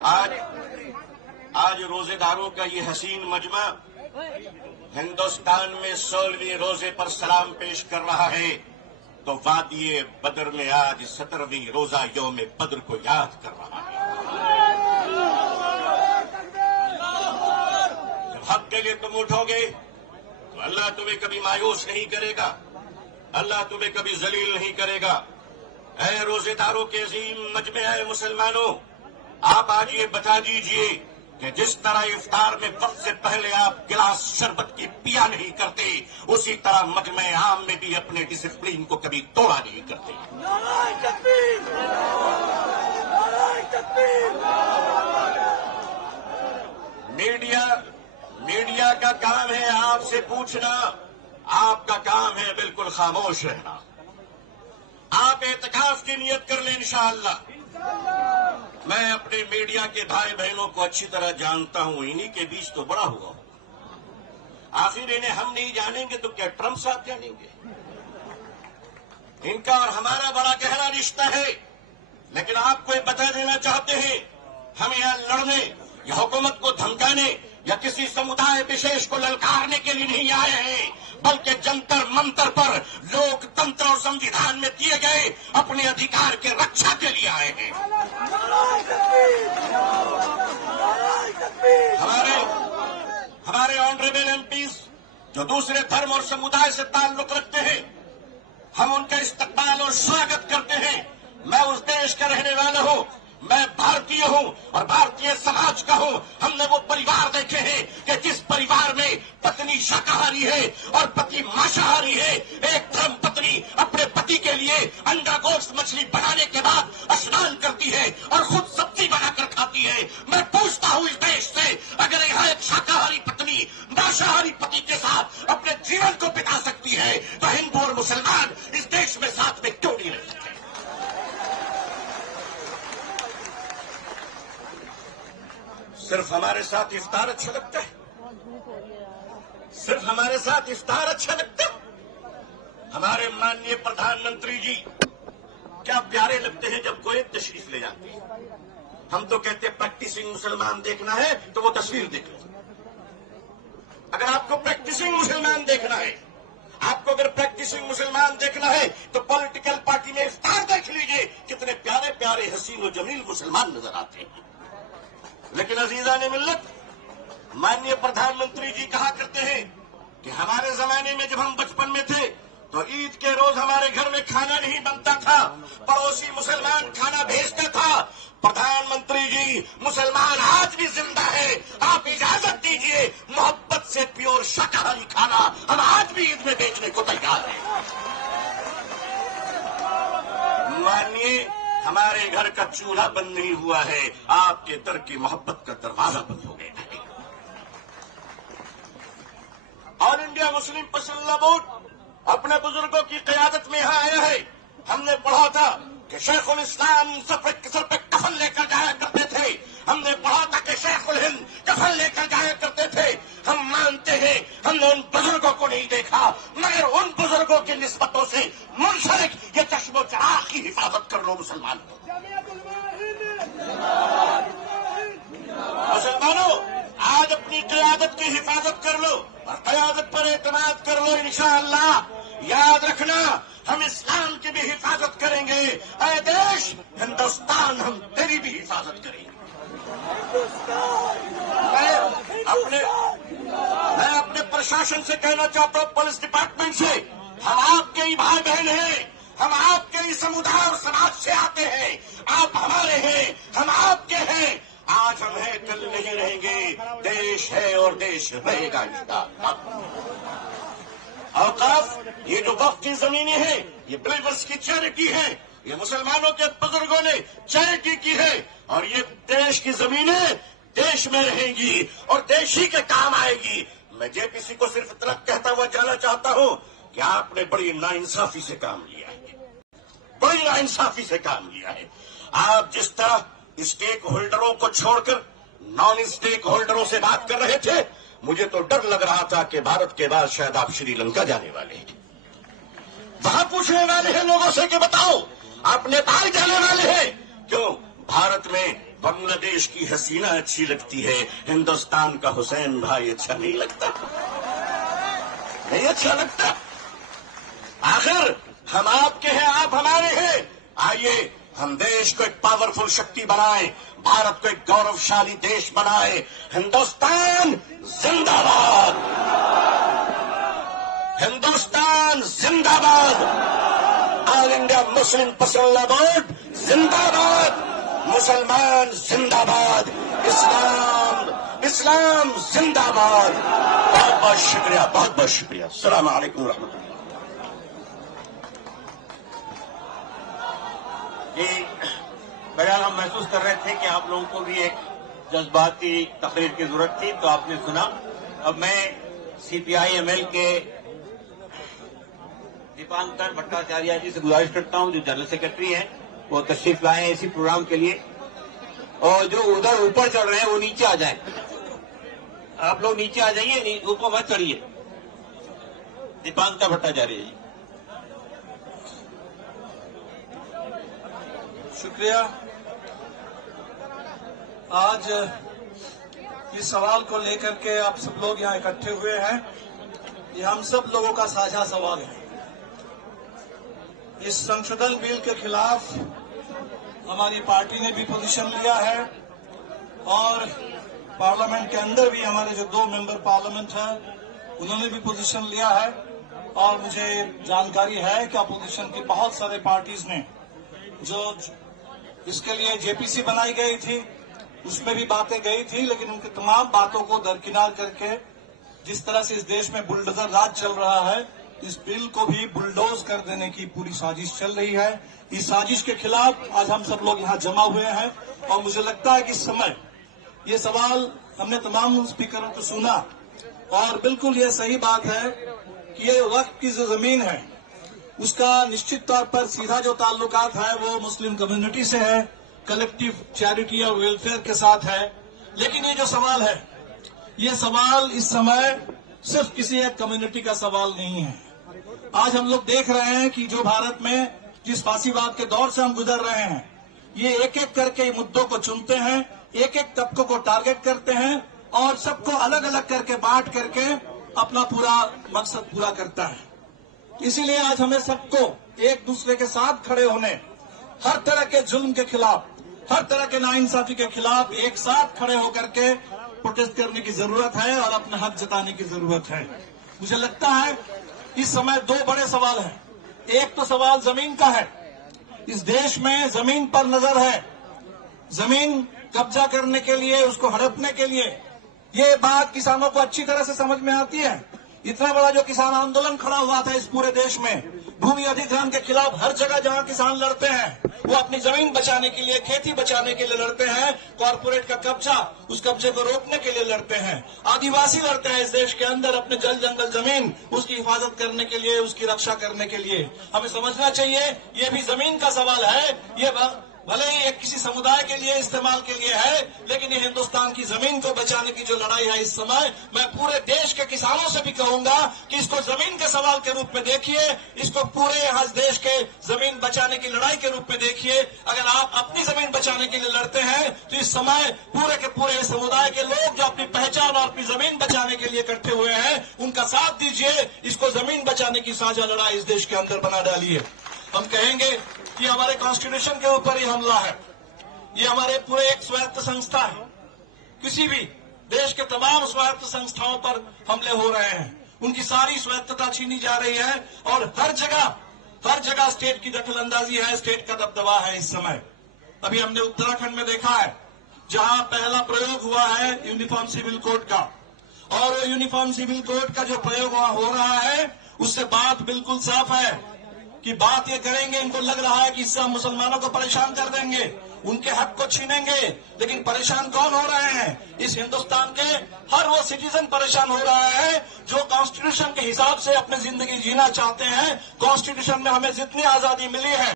आज रोजेदारों का ये हसीन मजमा हिंदुस्तान में 16वें रोजे पर सलाम पेश कर रहा है, तो वादिये बदर में आज 17वीं रोजा यौम बद्र को याद कर रहा है। जब हक के लिए तुम उठोगे तो अल्लाह तुम्हें कभी मायूस नहीं करेगा, अल्लाह तुम्हें कभी जलील नहीं करेगा। ऐ रोजेदारों के अजीम मजमे, ऐ मुसलमानों, आप आज ये बता दीजिए कि जिस तरह इफ्तार में वक्त से पहले आप गिलास शरबत की पिया नहीं करते, उसी तरह मजमे आम में भी अपने डिसिप्लिन को कभी तोड़ा नहीं करते। नारे तकबीर! नारे तकबीर! मीडिया का काम है आपसे पूछना, आपका काम है बिल्कुल खामोश रहना। आप एतकाफ की नियत कर लें इंशाअल्लाह। मैं अपने मीडिया के भाई बहनों को अच्छी तरह जानता हूं, इन्हीं के बीच तो बड़ा हुआ हूं। आखिर इन्हें हम नहीं जानेंगे तो क्या ट्रंप साहब जानेंगे? इनका और हमारा बड़ा गहरा रिश्ता है। लेकिन आपको ये बता देना चाहते हैं, हम यहां लड़ने या हुकूमत को धमकाने या किसी समुदाय विशेष को ललकारने के लिए नहीं आए हैं, बल्कि जंतर मंतर पर लोकतंत्र और संविधान में दिए गए अपने अधिकार के रक्षा के लिए आए हैं। हमारे ऑनरेबल एमपीज जो दूसरे धर्म और समुदाय से ताल्लुक रखते हैं, हम उनका इस्तकबाल और स्वागत करते हैं। मैं उस देश का रहने वाला हूं, मैं भारतीय हूं और भारतीय समाज का हूं। हमने वो परिवार देखे हैं कि जिस परिवार में पत्नी शाकाहारी है और पति मांसाहारी है। एक धर्म पत्नी अपने पति के लिए अंडा गोश्त मछली बनाने के बाद स्नान करती है और खुद सब्जी बनाकर खाती है। मैं पूछता हूं इस देश से, अगर यहाँ एक शाकाहारी पत्नी मांसाहारी पति के साथ अपने जीवन को बिता सकती है, तो हिंदू और मुसलमान इस देश में साथ में क्यों नहीं रह सकते? सिर्फ हमारे साथ इफ्तार अच्छा लगता है? सिर्फ हमारे साथ इफ्तार अच्छा लगता है? हमारे माननीय प्रधानमंत्री जी क्या प्यारे लगते हैं जब कोई तशरीफ ले जाते हैं। हम तो कहते हैं प्रैक्टिसिंग मुसलमान देखना है तो वो तस्वीर देख लो। अगर आपको प्रैक्टिसिंग मुसलमान देखना है, आपको अगर प्रैक्टिसिंग मुसलमान देखना है तो पॉलिटिकल पार्टी में इफ्तार देख लीजिए, कितने प्यारे प्यारे हसीन और जमील मुसलमान नजर आते हैं। लेकिन अजीजान मिल्लत, माननीय प्रधानमंत्री जी कहा करते हैं कि हमारे जमाने में जब हम बचपन में थे तो ईद के रोज हमारे घर में खाना नहीं बनता था, पड़ोसी मुसलमान खाना भेजता था। प्रधानमंत्री जी, मुसलमान आज भी जिंदा है। आप इजाजत दीजिए, मोहब्बत से प्योर शाकाहारी खाना हम आज भी ईद में बेचने को तैयार हैं। मानिए, हमारे घर का चूल्हा बंद नहीं हुआ है, आपके दर की मोहब्बत का दरवाजा बंद हो गया है। All India Muslim personal law board अपने बुजुर्गों की क़यादत में यहाँ आया है। हमने पढ़ा था कि शेखुल इस्लाम सर पे कफन लेकर जाया करते थे। हमने पढ़ा था कि शेखुल हिंद कफन लेकर जाया करते थे। हम मानते हैं हमने उन बुजुर्गों को नहीं देखा, मगर उन बुजुर्गों की निस्बतों से मुनसलिक ये चश्मो चराग की हिफाजत कर लो मुसलमान। मुसलमानों, आज अपनी क़यादत की हिफाजत कर लो और क़यादत पर एतमाद कर लो। इंशाअल्लाह याद रखना, हम इस्लाम की भी हिफाजत करेंगे। ऐ देश हिंदुस्तान, हम तेरी भी हिफाजत करेंगे। मैं अपने प्रशासन से कहना चाहता हूँ, पुलिस डिपार्टमेंट से, हम आपके ही भाई बहन हैं, हम आपके ही समुदाय और समाज से आते हैं। आप हमारे हैं, हम आपके हैं। आज हम हैं, कल नहीं रहेंगे। देश है और देश रहेगा इंशाअल्लाह। औकाफ, ये जो वक्फ की जमीनें हैं, ये बिलीवर्स की चैरिटी है, ये मुसलमानों के बुजुर्गों ने चैरिटी की है, और ये देश की जमीनें देश में रहेंगी और देश ही के काम आएगी। मैं जेपीसी को सिर्फ इतना कहता हुआ जाना चाहता हूं कि आपने बड़ी नाइंसाफी से काम लिया है, बड़ी नाइंसाफी से काम लिया है। आप जिस तरह स्टेक होल्डरों को छोड़कर नॉन स्टेक होल्डरों से बात कर रहे थे, मुझे तो डर लग रहा था कि भारत के बाद शायद आप श्रीलंका जाने वाले हैं। वहां पूछने वाले हैं लोगों से कि बताओ आप नेपाल जाने वाले हैं क्यों? भारत में बांग्लादेश की हसीना अच्छी लगती है, हिंदुस्तान का हुसैन भाई अच्छा नहीं लगता? नहीं अच्छा लगता? आखिर हम आपके हैं, आप हमारे हैं। आइए हम देश को एक पावरफुल शक्ति बनाएं, भारत को एक गौरवशाली देश बनाएं। हिंदुस्तान जिंदाबाद, हिंदुस्तान जिंदाबाद, all India Muslim personal board जिंदाबाद, मुसलमान जिंदाबाद, इस्लाम जिंदाबाद। बहुत बहुत शुक्रिया, बहुत बहुत शुक्रिया। अस्सलाम वालेकुम रहमतुल्लाह। बहरहाल हम महसूस कर रहे थे कि आप लोगों को भी एक जज्बाती तकरीर की जरूरत थी, तो आपने सुना। अब मैं CPI-ML के दीपांकर भट्टाचार्य जी से गुजारिश करता हूं, जो जनरल सेक्रेटरी हैं, वो तशरीफ लाए हैं इसी प्रोग्राम के लिए, और जो उधर ऊपर चढ़ रहे हैं वो नीचे आ जाएं। आप लोग नीचे आ जाइए, ऊपर मत चढ़िए। दीपांकर भट्टाचार्य जी। शुक्रिया। आज इस सवाल को लेकर के आप सब लोग यहाँ इकट्ठे हुए हैं, ये हम सब लोगों का साझा सवाल है। इस संशोधन बिल के खिलाफ हमारी पार्टी ने भी पोजीशन लिया है, और पार्लियामेंट के अंदर भी हमारे जो 2 मेंबर पार्लियामेंट हैं उन्होंने भी पोजीशन लिया है। और मुझे जानकारी है कि अपोजिशन की बहुत सारे पार्टीज ने जो इसके लिए JPC बनाई गई थी उसमें भी बातें गई थी, लेकिन उनकी तमाम बातों को दरकिनार करके जिस तरह से इस देश में बुलडोजर राज चल रहा है, इस बिल को भी बुलडोज कर देने की पूरी साजिश चल रही है। इस साजिश के खिलाफ आज हम सब लोग यहाँ जमा हुए हैं, और मुझे लगता है कि इस समय ये सवाल हमने तमाम स्पीकरों को सुना, और बिल्कुल ये सही बात है कि ये वक्फ की जो जमीन है उसका निश्चित तौर पर सीधा जो ताल्लुकात है वो मुस्लिम कम्युनिटी से है, कलेक्टिव चैरिटी और वेलफेयर के साथ है। लेकिन ये जो सवाल है, ये सवाल इस समय सिर्फ किसी एक कम्युनिटी का सवाल नहीं है। आज हम लोग देख रहे हैं कि जो भारत में जिस फासीवाद के दौर से हम गुजर रहे हैं, ये एक एक करके मुद्दों को चुनते हैं, एक एक तबकों को टारगेट करते हैं, और सबको अलग अलग करके बांट करके अपना पूरा मकसद पूरा करता है। इसीलिए आज हमें सबको एक दूसरे के साथ खड़े होने, हर तरह के जुल्म के खिलाफ, हर तरह के नाइंसाफी के खिलाफ एक साथ खड़े होकर के प्रोटेस्ट करने की जरूरत है और अपना हक जताने की जरूरत है। मुझे लगता है इस समय 2 बड़े सवाल हैं। एक तो सवाल जमीन का है। इस देश में जमीन पर नजर है, जमीन कब्जा करने के लिए, उसको हड़पने के लिए। ये बात किसानों को अच्छी तरह से समझ में आती है। इतना बड़ा जो किसान आंदोलन खड़ा हुआ था इस पूरे देश में, भूमि अधिग्रहण के खिलाफ, हर जगह जहां किसान लड़ते हैं वो अपनी जमीन बचाने के लिए, खेती बचाने के लिए लड़ते हैं, कॉर्पोरेट का कब्जा, उस कब्जे को रोकने के लिए लड़ते हैं। आदिवासी लड़ते हैं इस देश के अंदर अपने जल जंगल जमीन, उसकी हिफाजत करने के लिए, उसकी रक्षा करने के लिए। हमें समझना चाहिए ये भी जमीन का सवाल है। ये भले ही एक किसी समुदाय के लिए इस्तेमाल के लिए है, लेकिन ये हिंदुस्तान की जमीन को बचाने की जो लड़ाई है इस समय, मैं पूरे देश के किसानों से भी कहूंगा कि इसको जमीन के सवाल के रूप में देखिए, इसको पूरे यहाँ देश के जमीन बचाने की लड़ाई के रूप में देखिए। अगर आप अपनी जमीन बचाने के लिए लड़ते हैं तो इस समय पूरे के पूरे समुदाय के लोग जो अपनी पहचान और अपनी जमीन बचाने के लिए इकट्ठे हुए हैं, उनका साथ दीजिए। इसको जमीन बचाने की साझा लड़ाई इस देश के अंदर बना डालिए। हम कहेंगे कि हमारे कॉन्स्टिट्यूशन के ऊपर ही हमला है, ये हमारे पूरे एक स्वायत्त संस्था है। किसी भी देश के तमाम स्वायत्त संस्थाओं पर हमले हो रहे हैं, उनकी सारी स्वायत्तता छीनी जा रही है, और हर जगह स्टेट की दखलंदाजी है, स्टेट का दबदबा है इस समय। अभी हमने उत्तराखंड में देखा है जहां पहला प्रयोग हुआ है यूनिफॉर्म सिविल कोड का, और वो यूनिफॉर्म सिविल कोड का जो प्रयोग वहां हो रहा है उससे बात बिल्कुल साफ है कि बात ये करेंगे, इनको लग रहा है कि इससे हम मुसलमानों को परेशान कर देंगे, उनके हक को छीनेंगे। लेकिन परेशान कौन हो रहे हैं? इस हिंदुस्तान के हर वो सिटीजन परेशान हो रहा है जो कॉन्स्टिट्यूशन के हिसाब से अपनी जिंदगी जीना चाहते हैं। कॉन्स्टिट्यूशन में हमें जितनी आजादी मिली है,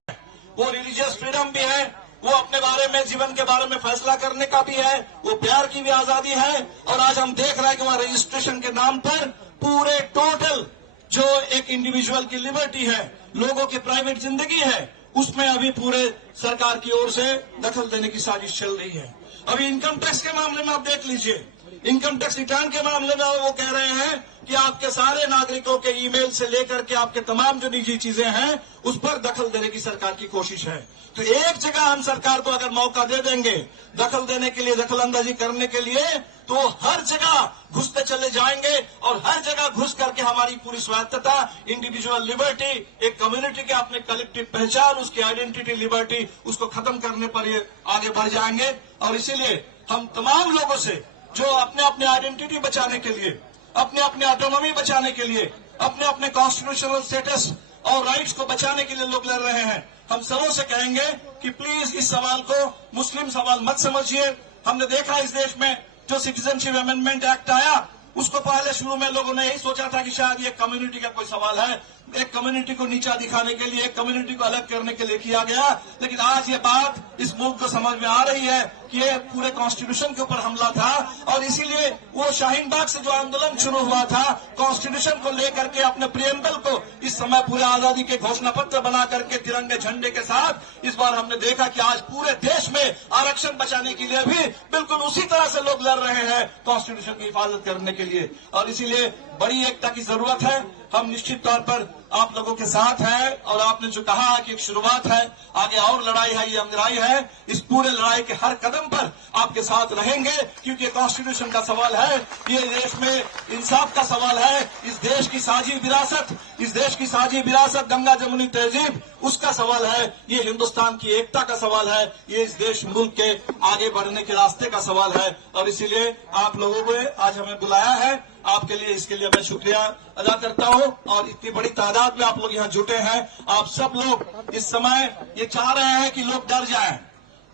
वो रिलीजियस फ्रीडम भी है, वो अपने बारे में, जीवन के बारे में फैसला करने का भी है, वो प्यार की भी आजादी है। और आज हम देख रहे हैं कि वहां रजिस्ट्रेशन के नाम पर पूरे टोटल जो एक इंडिविजुअल की लिबर्टी है, लोगों की प्राइवेट जिंदगी है, उसमें अभी पूरे सरकार की ओर से दखल देने की साजिश चल रही है। अभी इनकम टैक्स के मामले में आप देख लीजिए, इनकम टैक्स रिटर्न के मामले में वो कह रहे हैं कि आपके सारे नागरिकों के ईमेल से लेकर के आपके तमाम जो निजी चीजें हैं उस पर दखल देने की सरकार की कोशिश है। तो एक जगह हम सरकार को अगर मौका दे देंगे दखल देने के लिए, दखल अंदाजी करने के लिए, तो हर जगह घुसते चले जाएंगे और हर जगह घुस करके हमारी पूरी स्वायत्तता, इंडिविजुअल लिबर्टी, एक कम्युनिटी के अपने कलेक्टिव पहचान, उसकी आइडेंटिटी लिबर्टी, उसको खत्म करने पर ये आगे बढ़ जाएंगे। और इसीलिए हम तमाम लोगों से जो अपने अपने आइडेंटिटी बचाने के लिए, अपने अपने ऑटोनॉमी बचाने के लिए, अपने अपने कॉन्स्टिट्यूशनल स्टेटस और राइट्स को बचाने के लिए लोग लड़ रहे हैं, हम सबों से कहेंगे कि प्लीज इस सवाल को मुस्लिम सवाल मत समझिए। हमने देखा इस देश में जो सिटीजनशिप अमेंडमेंट एक्ट आया, उसको पहले शुरू में लोगों ने यही सोचा था कि शायद ये कम्युनिटी का कोई सवाल है, एक कम्युनिटी को नीचा दिखाने के लिए, एक कम्युनिटी को अलग करने के लिए किया गया। लेकिन आज ये बात इस मुल्क को समझ में आ रही है कि ये पूरे कॉन्स्टिट्यूशन के ऊपर हमला था और इसीलिए वो शाहीन बाग से जो आंदोलन शुरू हुआ था कॉन्स्टिट्यूशन को लेकर के, अपने प्रियम्बल को इस समय पूरे आजादी के घोषणा पत्र बना करके तिरंगे झंडे के साथ, इस बार हमने देखा कि आज पूरे देश में आरक्षण बचाने के लिए भी बिल्कुल उसी तरह से लोग लड़ रहे हैं कॉन्स्टिट्यूशन की हिफाजत करने के लिए। और इसीलिए बड़ी एकता की जरूरत है। हम निश्चित तौर पर आप लोगों के साथ हैं और आपने जो कहा कि एक शुरुआत है, आगे और लड़ाई है, ये लड़ाई है, इस पूरे लड़ाई के हर कदम पर आपके साथ रहेंगे क्योंकि कॉन्स्टिट्यूशन का सवाल है, ये देश में इंसाफ का सवाल है, इस देश की साझी विरासत, इस देश की साझी विरासत गंगा जमुनी तहजीब, उसका सवाल है, ये हिंदुस्तान की एकता का सवाल है, ये इस देश मुल्क के आगे बढ़ने के रास्ते का सवाल है। और इसीलिए आप लोगों को आज हमें बुलाया है, आपके लिए, इसके लिए मैं शुक्रिया अदा करता हूं। और इतनी बड़ी तादाद में आप लोग यहाँ जुटे हैं, आप सब लोग इस समय ये चाह रहे हैं कि लोग डर जाएं।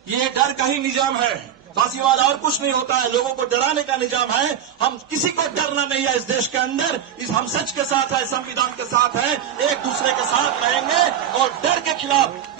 ये डर का ही निजाम है, फांसीवाद और कुछ नहीं होता है, लोगों को डराने का निजाम है। हम किसी को डरना नहीं है इस देश के अंदर, इस हम सच के साथ है, संविधान के साथ है, एक दूसरे के साथ रहेंगे और डर के खिलाफ